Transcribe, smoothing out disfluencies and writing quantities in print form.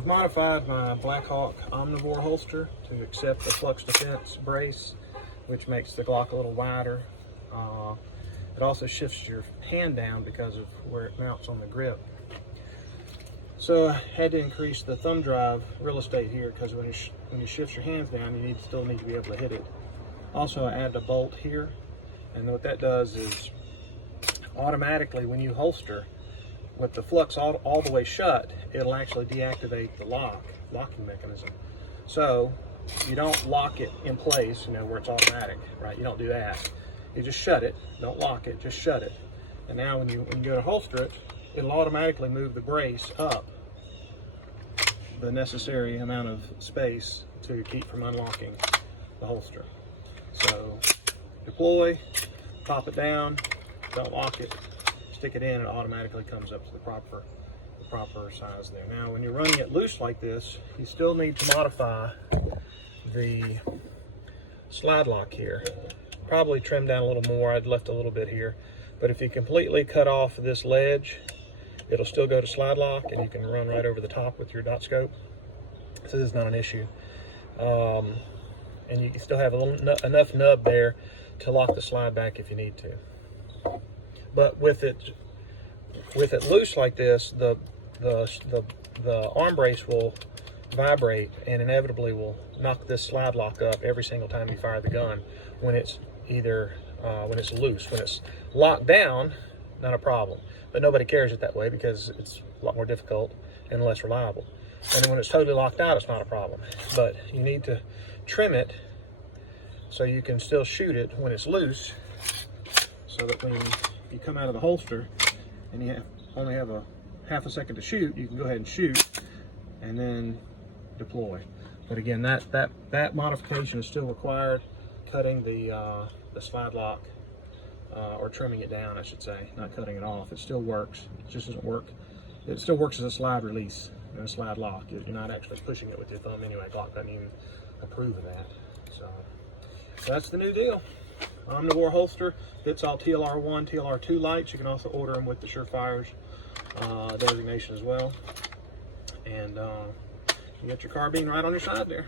I've modified my Black Hawk Omnivore holster to accept the Flux Defense brace, which makes the Glock a little wider. It also shifts your hand down because of where it mounts on the grip. So I had to increase the thumb drive real estate here because when you shift your hands down, you still need to be able to hit it. Also, I added a bolt here, and what that does is automatically when you holster, with the flux all the way shut, it'll actually deactivate the locking mechanism. So you don't lock it in place, where it's automatic, right? You don't do that. You just shut it, don't lock it, just shut it. And now when you go to holster it, it'll automatically move the brace up the necessary amount of space to keep from unlocking the holster. So deploy, pop it down, don't lock it, stick it in, it automatically comes up to the proper size there. Now when you're running it loose like this, you still need to modify the slide lock here. Probably trim down a little more, I'd left a little bit here. But if you completely cut off this ledge, it'll still go to slide lock and you can run right over the top with your dot scope. So this is not an issue. And you can still have enough nub there to lock the slide back if you need to. But with it loose like this, the arm brace will vibrate and inevitably will knock this slide lock up every single time you fire the gun when it's when it's loose. When it's locked down, not a problem. But nobody carries it that way because it's a lot more difficult and less reliable. And when it's totally locked out, it's not a problem. But you need to trim it so you can still shoot it when it's loose, so that when you come out of the holster and you only have a half a second to shoot, you can go ahead and shoot and then deploy. But again, that modification is still required, cutting the slide lock, or trimming it down, I should say, not cutting it off. It still works, it just doesn't work. It still works as a slide release and a slide lock. You're not actually pushing it with your thumb anyway. Glock doesn't even approve of that. So that's the new deal. Omnivore holster fits all TLR1, TLR2 lights. You can also order them with the Surefire's designation as well. And you got your carbine right on your side there.